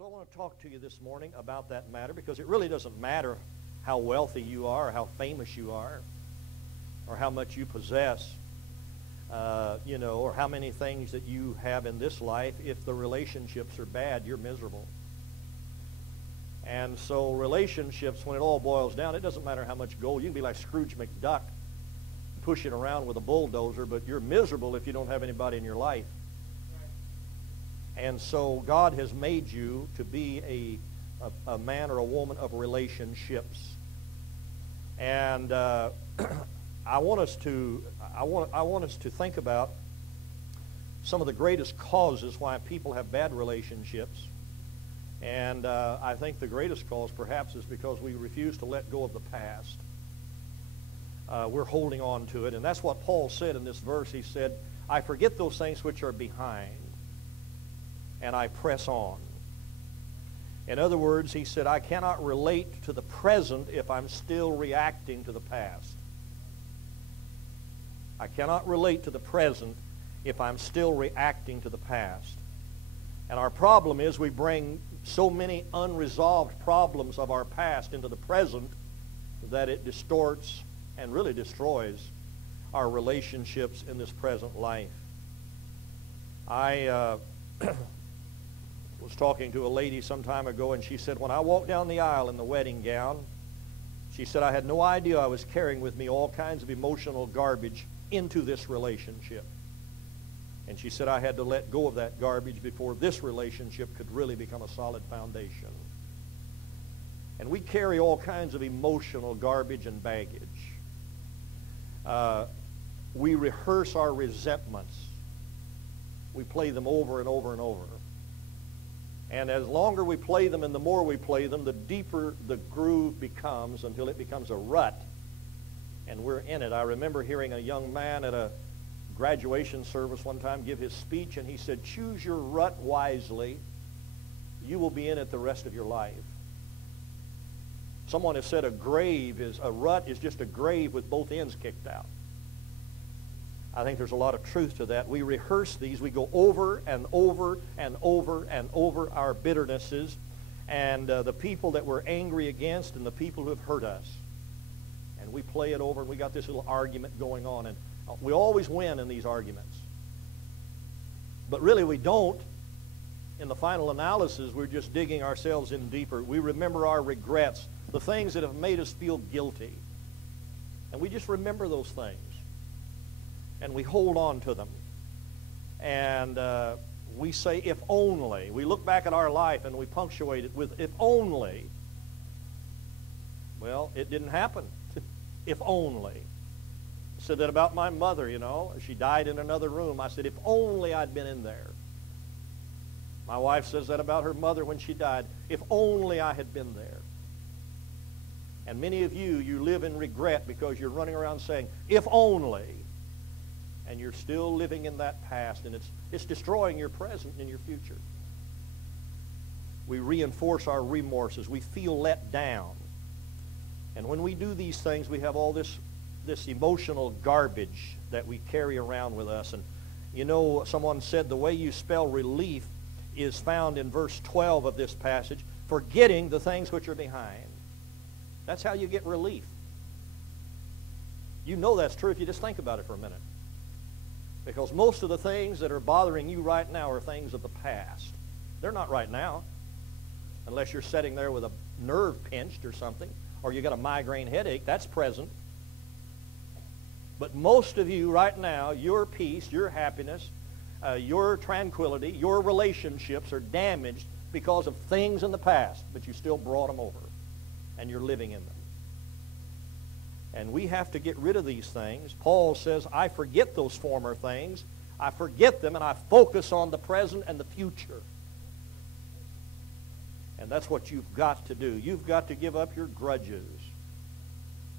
So I want to talk to you this morning about that matter, because it really doesn't matter how wealthy you are or how famous you are or how much you possess, or how many things that you have in this life. If the relationships are bad, you're miserable. And so relationships, when it all boils down, it doesn't matter how much gold. You can be like Scrooge McDuck, pushing around with a bulldozer, but you're miserable if you don't have anybody in your life. And so God has made you to be a man or a woman of relationships. And I want us to think about some of the greatest causes why people have bad relationships. And I think the greatest cause perhaps is because we refuse to let go of the past. We're holding on to it. And that's what Paul said in this verse. He said, I forget those things which are behind, and I press on. In other words, he said, I cannot relate to the present if I'm still reacting to the past. I cannot relate to the present if I'm still reacting to the past. And our problem is we bring so many unresolved problems of our past into the present that it distorts and really destroys our relationships in this present life. I was talking to a lady some time ago, and she said, when I walked down the aisle in the wedding gown, she said, I had no idea I was carrying with me all kinds of emotional garbage into this relationship. And she said, I had to let go of that garbage before this relationship could really become a solid foundation. And we carry all kinds of emotional garbage and baggage. We rehearse our resentments. We play them over and over and over. And as longer we play them and the more we play them, the deeper the groove becomes until it becomes a rut. And we're in it. I remember hearing a young man at a graduation service one time give his speech, and he said, choose your rut wisely. You will be in it the rest of your life. Someone has said a rut is just a grave with both ends kicked out. I think there's a lot of truth to that. We rehearse these. We go over and over and over and over our bitternesses and the people that we're angry against and the people who have hurt us. And we play it over, and we got this little argument going on. And we always win in these arguments. But really we don't. In the final analysis, we're just digging ourselves in deeper. We remember our regrets, the things that have made us feel guilty. And we just remember those things. And we hold on to them. And we say, if only. We look back at our life and we punctuate it with, if only. Well, it didn't happen. If only. I said that about my mother, She died in another room. I said, if only I'd been in there. My wife says that about her mother when she died. If only I had been there. And many of you live in regret because you're running around saying, if only. And you're still living in that past, and it's destroying your present and your future. We reinforce our remorses. We feel let down. And when we do these things, we have all this emotional garbage that we carry around with us. And someone said the way you spell relief is found in verse 12 of this passage, forgetting the things which are behind. That's how you get relief. You know that's true if you just think about it for a minute. Because most of the things that are bothering you right now are things of the past. They're not right now. Unless you're sitting there with a nerve pinched or something, or you got a migraine headache, that's present. But most of you right now, your peace, your happiness, your tranquility, your relationships are damaged because of things in the past, but you still brought them over, and you're living in them. And we have to get rid of these things. Paul says, I forget those former things. I forget them, and I focus on the present and the future. And that's what you've got to do. You've got to give up your grudges.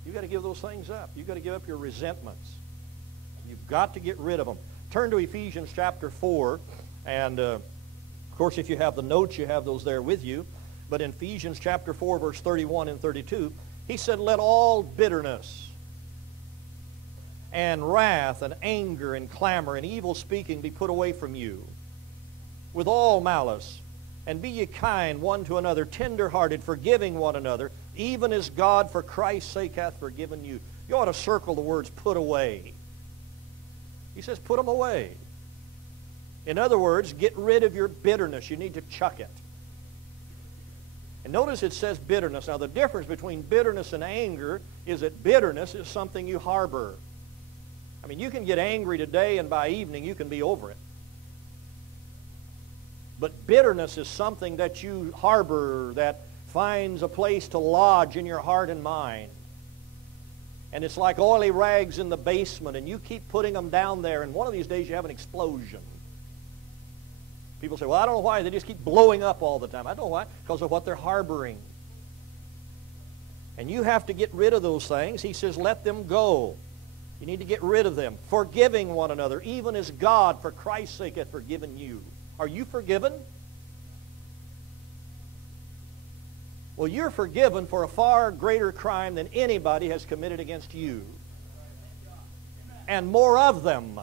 You've got to give those things up. You've got to give up your resentments. You've got to get rid of them. Turn to Ephesians chapter 4. And, of course, if you have the notes, you have those there with you. But in Ephesians chapter 4, verse 31 and 32, he said, let all bitterness and wrath and anger and clamor and evil speaking be put away from you, with all malice. And be ye kind one to another, tender-hearted, forgiving one another, even as God for Christ's sake hath forgiven you. You ought to circle the words put away. He says put them away. In other words, get rid of your bitterness. You need to chuck it. And notice it says bitterness. Now the difference between bitterness and anger is that bitterness is something you harbor. I mean, you can get angry today and by evening you can be over it. But bitterness is something that you harbor, that finds a place to lodge in your heart and mind. And it's like oily rags in the basement, and you keep putting them down there, and one of these days you have an explosion. People say, well, I don't know why. They just keep blowing up all the time. I don't know why. Because of what they're harboring. And you have to get rid of those things. He says, let them go. You need to get rid of them. Forgiving one another, even as God, for Christ's sake, hath forgiven you. Are you forgiven? Well, you're forgiven for a far greater crime than anybody has committed against you. And more of them.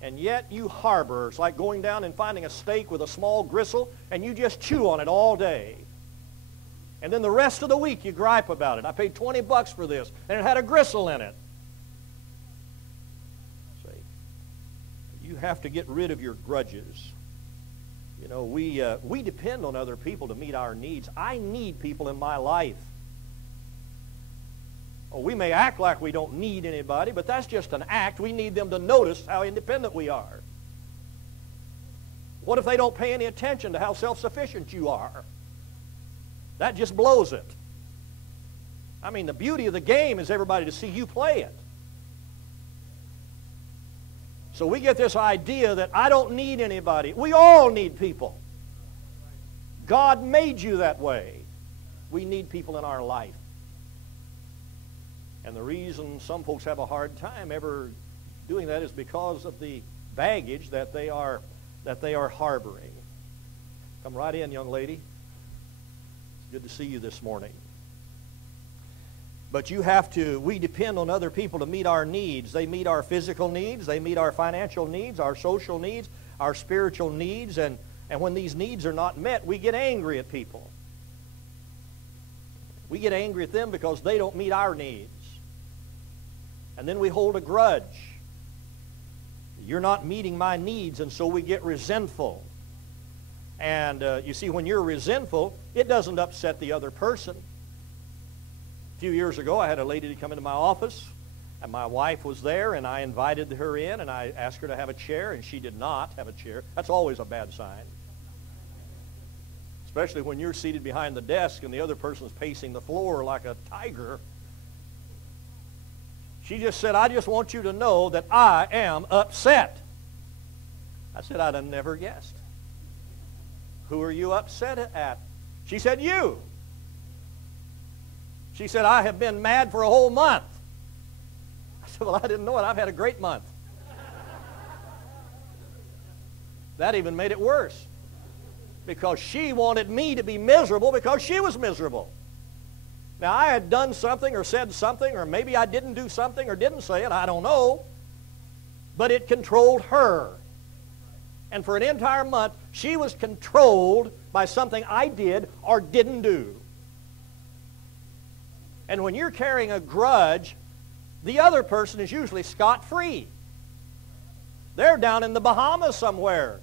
And yet you harbor. It's like going down and finding a steak with a small gristle, and you just chew on it all day. And then the rest of the week you gripe about it. I paid $20 for this, and it had a gristle in it. See, you have to get rid of your grudges. You know, we depend on other people to meet our needs. I need people in my life. Oh, we may act like we don't need anybody, but that's just an act. We need them to notice how independent we are. What if they don't pay any attention to how self-sufficient you are? That just blows it. I mean, the beauty of the game is everybody to see you play it. So we get this idea that I don't need anybody. We all need people. God made you that way. We need people in our life. And the reason some folks have a hard time ever doing that is because of the baggage that they are harboring. Come right in, young lady. It's good to see you this morning. But we depend on other people to meet our needs. They meet our physical needs, they meet our financial needs, our social needs, our spiritual needs, and when these needs are not met, we get angry at people. We get angry at them because they don't meet our needs. And then we hold a grudge. You're not meeting my needs, and so we get resentful. And you see, when you're resentful, it doesn't upset the other person. A few years ago, I had a lady to come into my office, and my wife was there, and I invited her in, and I asked her to have a chair, and she did not have a chair. That's always a bad sign. Especially when you're seated behind the desk and the other person's pacing the floor like a tiger. She just said, I just want you to know that I am upset. I said, I'd have never guessed. Who are you upset at? She said, you. She said, I have been mad for a whole month. I said, well, I didn't know it. I've had a great month. That even made it worse. Because she wanted me to be miserable because she was miserable. Now, I had done something or said something, or maybe I didn't do something or didn't say it, I don't know. But it controlled her. And for an entire month, she was controlled by something I did or didn't do. And when you're carrying a grudge, the other person is usually scot-free. They're down in the Bahamas somewhere.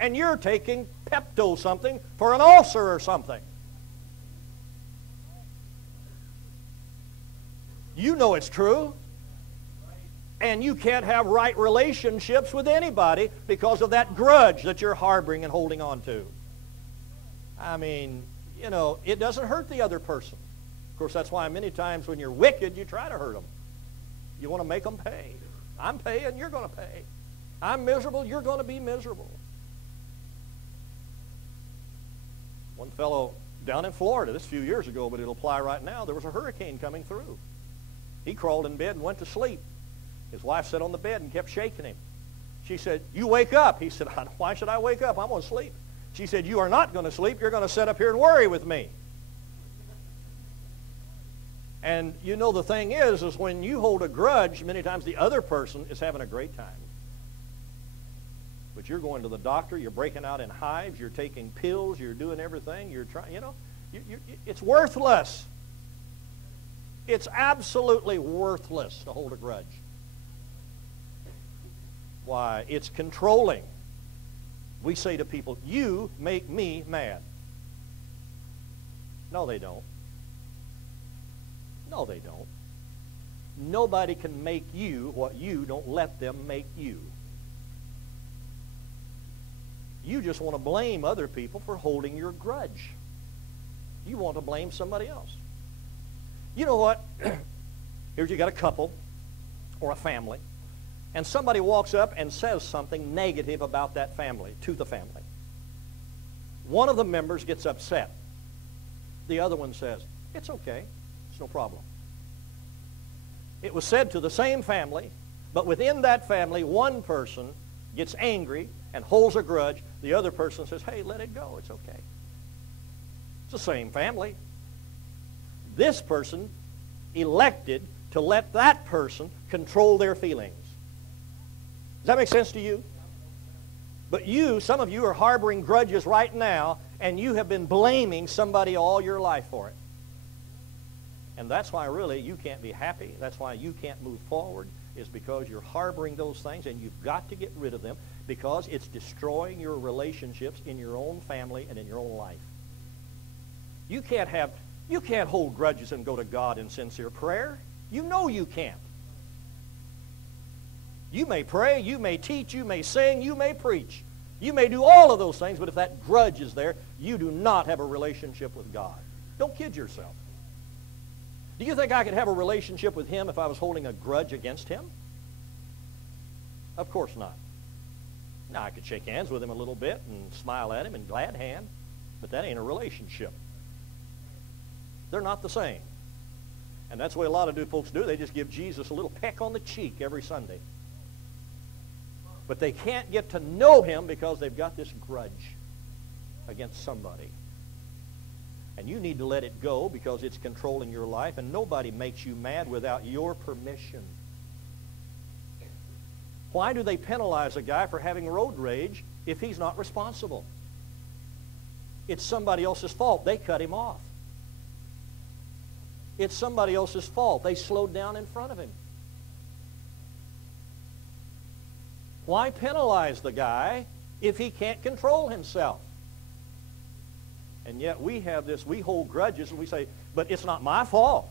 And you're taking Pepto something for an ulcer or something. You know it's true. And you can't have right relationships with anybody because of that grudge that you're harboring and holding on to. I mean, you know, it doesn't hurt the other person. Of course, that's why many times when you're wicked, you try to hurt them. You want to make them pay. I'm paying, you're going to pay. I'm miserable, you're going to be miserable. One fellow down in Florida, this a few years ago, but it'll apply right now, there was a hurricane coming through. He crawled in bed and went to sleep. His wife sat on the bed and kept shaking him. She said, you wake up. He said, why should I wake up? I'm going to sleep. She said, you are not going to sleep. You're going to sit up here and worry with me. And you know the thing is when you hold a grudge, many times the other person is having a great time. But you're going to the doctor, you're breaking out in hives, you're taking pills, you're doing everything, you're trying, it's worthless. It's absolutely worthless to hold a grudge. Why? It's controlling. We say to people, you make me mad. No, they don't. No, they don't. Nobody can make you what you don't let them make you. You just want to blame other people for holding your grudge. You want to blame somebody else. You know what? Here's you got a couple or a family, and somebody walks up and says something negative about that family, to the family. One of the members gets upset. The other one says, it's okay, it's no problem. It was said to the same family, but within that family, one person gets angry and holds a grudge. The other person says, hey, let it go, it's okay. It's the same family. This person elected to let that person control their feelings. Does that make sense to you? But you, some of you are harboring grudges right now, and you have been blaming somebody all your life for it. And that's why really you can't be happy. That's why you can't move forward, is because you're harboring those things, and you've got to get rid of them because it's destroying your relationships in your own family and in your own life. You can't hold grudges and go to God in sincere prayer. You know you can't. You may pray, you may teach, you may sing, you may preach. You may do all of those things, but if that grudge is there, you do not have a relationship with God. Don't kid yourself. Do you think I could have a relationship with Him if I was holding a grudge against Him? Of course not. Now, I could shake hands with Him a little bit and smile at Him and glad hand, but that ain't a relationship. They're not the same. And that's the way a lot of folks do. They just give Jesus a little peck on the cheek every Sunday. But they can't get to know Him because they've got this grudge against somebody. And you need to let it go because it's controlling your life, and nobody makes you mad without your permission. Why do they penalize a guy for having road rage if he's not responsible? It's somebody else's fault. They cut him off. It's somebody else's fault. They slowed down in front of him. Why penalize the guy if he can't control himself? And yet we have this, we hold grudges and we say, but it's not my fault.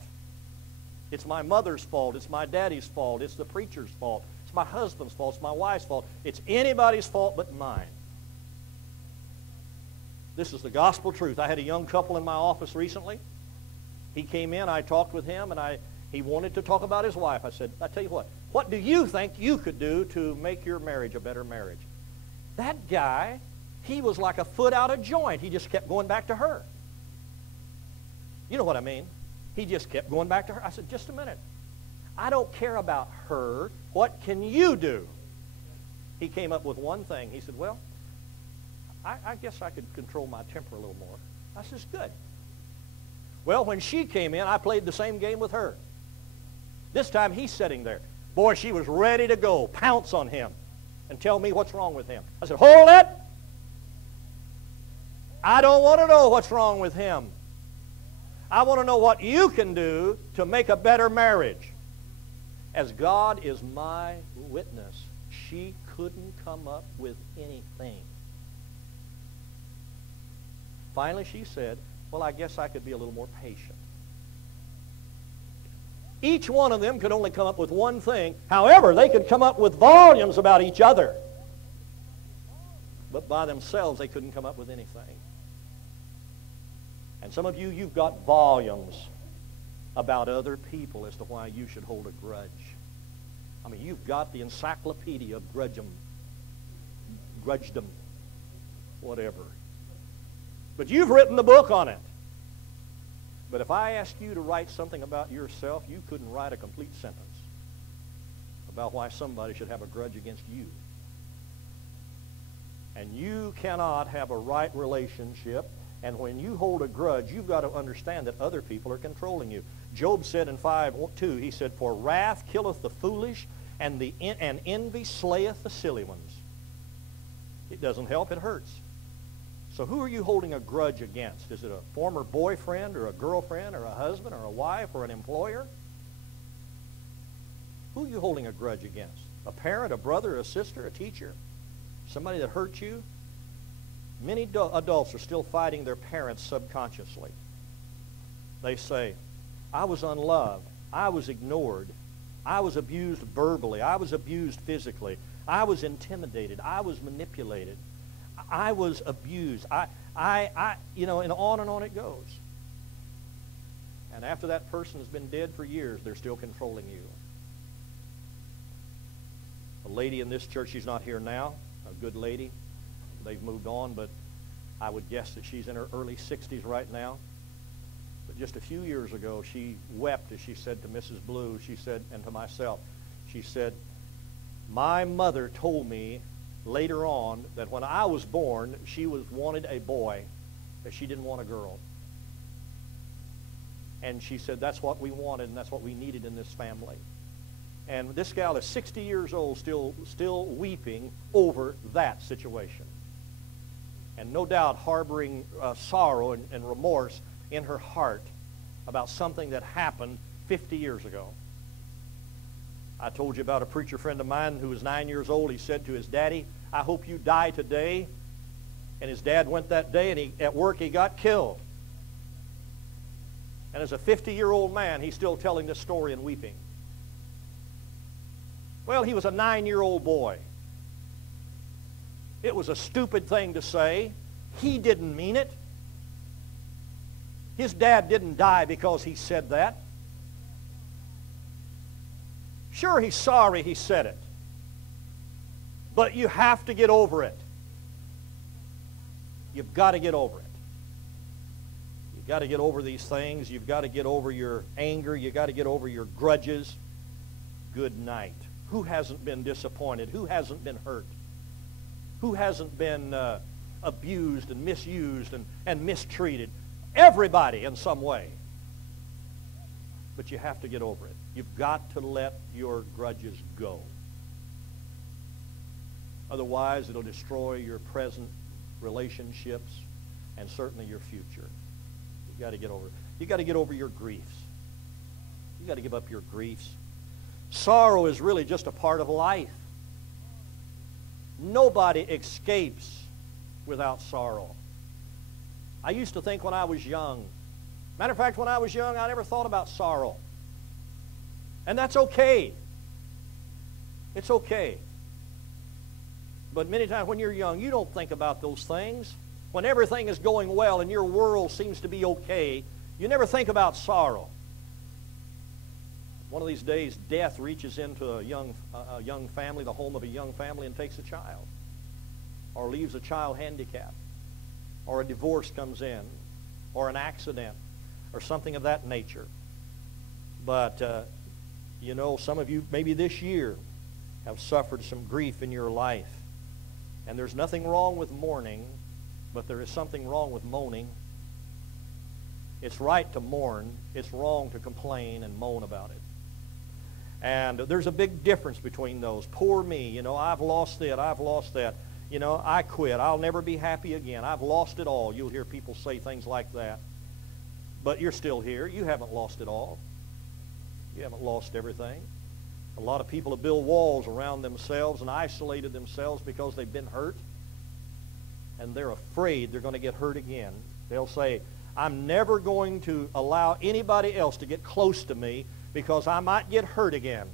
It's my mother's fault. It's my daddy's fault. It's the preacher's fault. It's my husband's fault. It's my wife's fault. It's anybody's fault but mine. This is the gospel truth. I had a young couple in my office recently. He came in, I talked with him, and he wanted to talk about his wife. I said, I tell you what do you think you could do to make your marriage a better marriage? That guy, he was like a foot out of joint. He just kept going back to her. You know what I mean? He just kept going back to her. I said, just a minute. I don't care about her. What can you do? He came up with one thing. He said, well, I guess I could control my temper a little more. I said, good. Well, when she came in, I played the same game with her. This time he's sitting there. Boy, she was ready to go, pounce on him, and tell me what's wrong with him. I said, hold it. I don't want to know what's wrong with him. I want to know what you can do to make a better marriage. As God is my witness, she couldn't come up with anything. Finally, she said, well, I guess I could be a little more patient. Each one of them could only come up with one thing. However, they could come up with volumes about each other. But by themselves, they couldn't come up with anything. And some of you, you've got volumes about other people as to why you should hold a grudge. I mean, you've got the encyclopedia of grudgedom, whatever. But you've written the book on it. But if I asked you to write something about yourself, you couldn't write a complete sentence about why somebody should have a grudge against you. And you cannot have a right relationship. And when you hold a grudge, you've got to understand that other people are controlling you. Job said in 5:2, he said, for wrath killeth the foolish, and envy slayeth the silly ones. It doesn't help, it hurts. So who are you holding a grudge against? Is it a former boyfriend or a girlfriend or a husband or a wife or an employer? Who are you holding a grudge against? A parent, a brother, a sister, a teacher? Somebody that hurt you? Many adults are still fighting their parents subconsciously. They say, I was unloved. I was ignored. I was abused verbally. I was abused physically. I was intimidated. I was manipulated. I was abused. And on it goes. And after that person has been dead for years, they're still controlling you. A lady in this church, she's not here now, a good lady. They've moved on, but I would guess that she's in her early 60s right now. But just a few years ago, she wept as she said to Mrs. Blue, she said, and to myself, she said, my mother told me later on that when I was born, she wanted a boy, that she didn't want a girl. And she said that's what we wanted and that's what we needed in this family. And this gal is 60 years old, still weeping over that situation. And no doubt harboring sorrow and remorse in her heart about something that happened 50 years ago. I told you about a preacher friend of mine who was 9 years old. He said to his daddy, I hope you die today. And his dad went that day, and at work he got killed. And as a 50-year-old man, he's still telling this story and weeping. Well, he was a 9-year-old boy. It was a stupid thing to say. He didn't mean it. His dad didn't die because he said that. Sure, he's sorry he said it. But you have to get over it. You've got to get over it. You've got to get over these things. You've got to get over your anger. You've got to get over your grudges. Good night. Who hasn't been disappointed? Who hasn't been hurt? Who hasn't been abused and misused and mistreated? Everybody in some way. But you have to get over it. You've got to let your grudges go. Otherwise, it'll destroy your present relationships and certainly your future. You've got to get over it. You've got to get over your griefs. You've got to give up your griefs. Sorrow is really just a part of life. Nobody escapes without sorrow. I used to think when I was young, matter of fact, when I was young, I never thought about sorrow. And that's okay. It's okay. But many times when you're young, you don't think about those things. When everything is going well and your world seems to be okay, you never think about sorrow. One of these days, death reaches into a young family, the home of a young family, and takes a child. Or leaves a child handicapped. Or a divorce comes in. Or an accident. Or something of that nature. But, you know, some of you, maybe this year, have suffered some grief in your life. And there's nothing wrong with mourning, but there is something wrong with moaning. It's right to mourn. It's wrong to complain and moan about it. And there's a big difference between those. Poor me, you know, I've lost it, I've lost that. You know, I quit. I'll never be happy again. I've lost it all. You'll hear people say things like that. But you're still here. You haven't lost it all. You haven't lost everything. A lot of people have built walls around themselves and isolated themselves because they've been hurt. And they're afraid they're going to get hurt again. They'll say, I'm never going to allow anybody else to get close to me because I might get hurt again.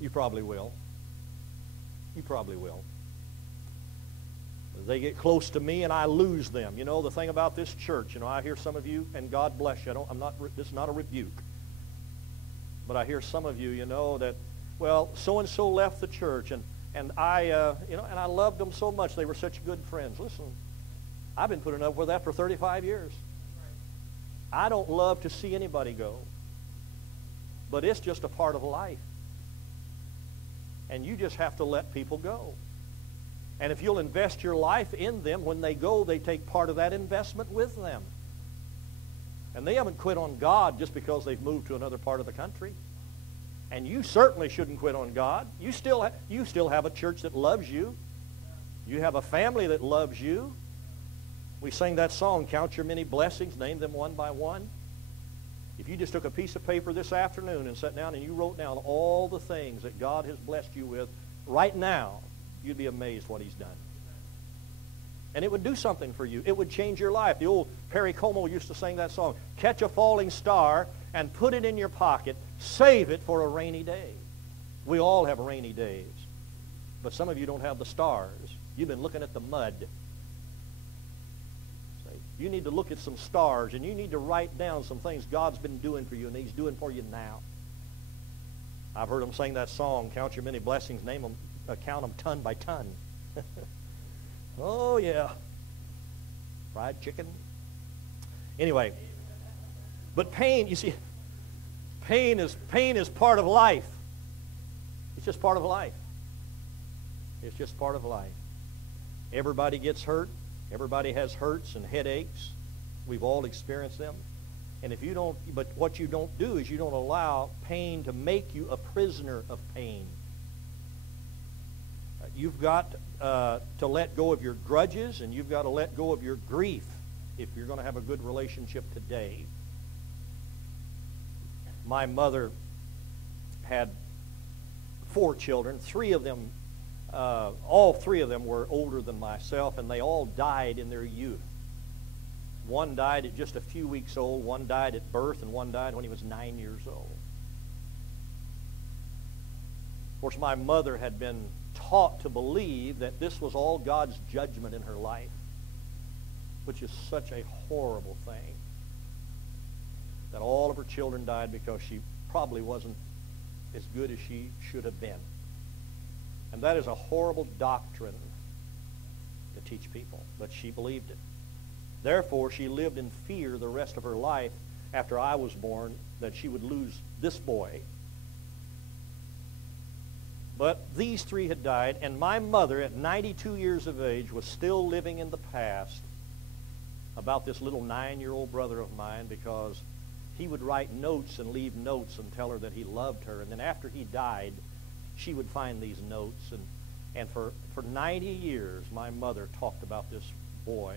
You probably will. You probably will. They get close to me and I lose them. You know, the thing about this church, you know, I hear some of you, and God bless you, this is not a rebuke. But I hear some of you, you know, that, well, so-and-so left the church, and I loved them so much. They were such good friends. Listen, I've been putting up with that for 35 years. I don't love to see anybody go. But it's just a part of life. And you just have to let people go. And if you'll invest your life in them, when they go, they take part of that investment with them. And they haven't quit on God just because they've moved to another part of the country. And you certainly shouldn't quit on God. You still have a church that loves you. You have a family that loves you. We sing that song, Count Your Many Blessings, name them one by one. If you just took a piece of paper this afternoon and sat down and you wrote down all the things that God has blessed you with right now, you'd be amazed what He's done. And it would do something for you. It would change your life. The old Perry Como used to sing that song, catch a falling star and put it in your pocket, save it for a rainy day. We all have rainy days. But some of you don't have the stars. You've been looking at the mud. You need to look at some stars, and you need to write down some things God's been doing for you, and He's doing for you now. I've heard them sing that song, Count Your Many Blessings, name them, count them ton by ton. Oh, yeah. Fried chicken. Anyway, but pain, you see, pain is part of life. It's just part of life. It's just part of life. Everybody gets hurt. Everybody has hurts and headaches. We've all experienced them. And if you don't, but what you don't do is you don't allow pain to make you a prisoner of pain. You've got to let go of your grudges, and you've got to let go of your grief if you're going to have a good relationship today. My mother had 4 children. 3 of them, all 3 of them were older than myself, and they all died in their youth. One died at just a few weeks old, one died at birth, and one died when he was 9 years old. Of course, my mother had been taught to believe that this was all God's judgment in her life, which is such a horrible thing, that all of her children died because she probably wasn't as good as she should have been. And that is a horrible doctrine to teach people, but she believed it. Therefore, she lived in fear the rest of her life after I was born that she would lose this boy. But these 3 had died, and my mother, at 92 years of age, was still living in the past about this little 9-year-old brother of mine, because he would write notes and leave notes and tell her that he loved her. And then after he died, she would find these notes. And for 90 years, my mother talked about this boy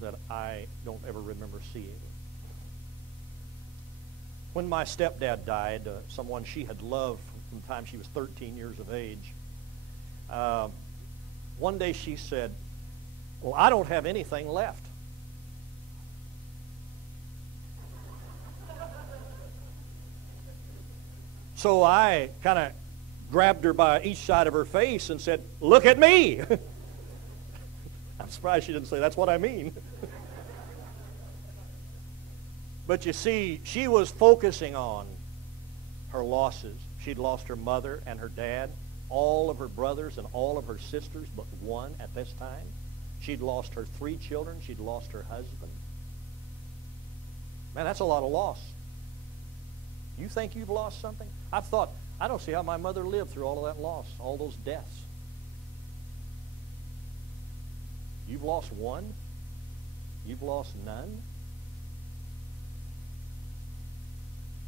that I don't ever remember seeing. When my stepdad died, someone she had loved from the time she was 13 years of age, one day she said, "Well, I don't have anything left." So I kind of grabbed her by each side of her face and said, "Look at me." I'm surprised she didn't say, "That's what I mean." But you see, she was focusing on her losses. She'd lost her mother and her dad, all of her brothers and all of her sisters but one at this time. She'd lost her 3 children. She'd lost her husband. Man, that's a lot of loss. You think you've lost something? I've thought, I don't see how my mother lived through all of that loss, all those deaths. You've lost one? You've lost none?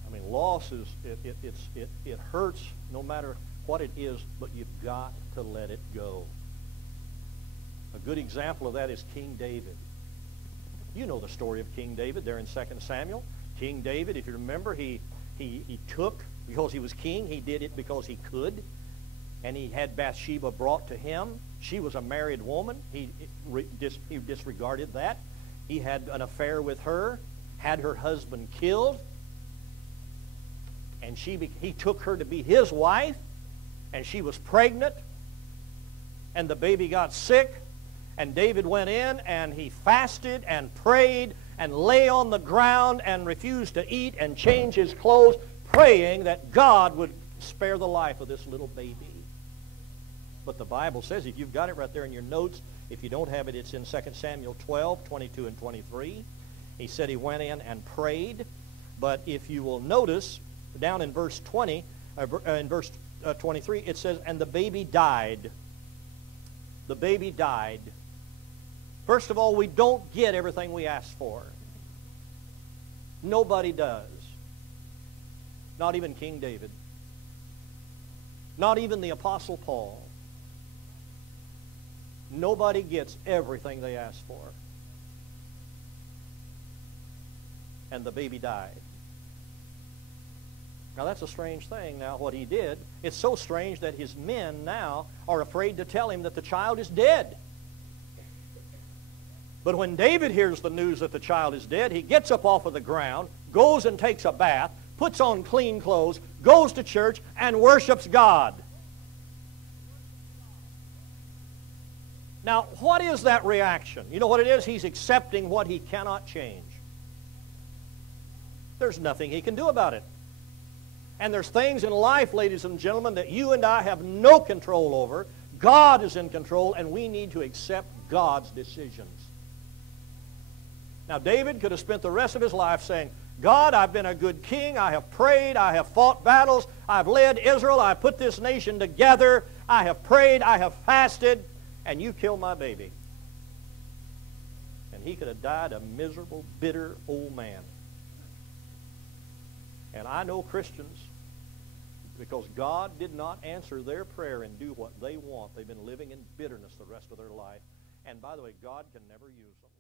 I mean, loss is, it hurts no matter what it is, but you've got to let it go. A good example of that is King David. You know the story of King David there in 2 Samuel. King David, if you remember, he took, because he was king, he did it because he could. And he had Bathsheba brought to him. She was a married woman. He disregarded that. He had an affair with her, had her husband killed. And he took her to be his wife, and she was pregnant, and the baby got sick, and David went in, and he fasted and prayed and lay on the ground and refused to eat and change his clothes, praying that God would spare the life of this little baby. But the Bible says, if you've got it right there in your notes, if you don't have it, it's in 2 Samuel 12, 22 and 23. He said he went in and prayed. But if you will notice, down in verse 20, in verse 23, it says, and the baby died. The baby died. First of all, we don't get everything we ask for. Nobody does. Not even King David. Not even the Apostle Paul. nobody gets everything they ask for. And the baby died. Now that's a strange thing now, what he did. It's so strange that his men now are afraid to tell him that the child is dead. But when David hears the news that the child is dead, he gets up off of the ground, goes and takes a bath, puts on clean clothes, goes to church, and worships God. Now, what is that reaction? You know what it is? He's accepting what he cannot change. There's nothing he can do about it. And there's things in life, ladies and gentlemen, that you and I have no control over. God is in control, and we need to accept God's decisions. Now, David could have spent the rest of his life saying, God, I've been a good king. I have prayed. I have fought battles. I've led Israel. I've put this nation together. I have prayed. I have fasted. And you killed my baby. And he could have died a miserable, bitter old man. And I know Christians, because God did not answer their prayer and do what they want, they've been living in bitterness the rest of their life. And by the way, God can never use them.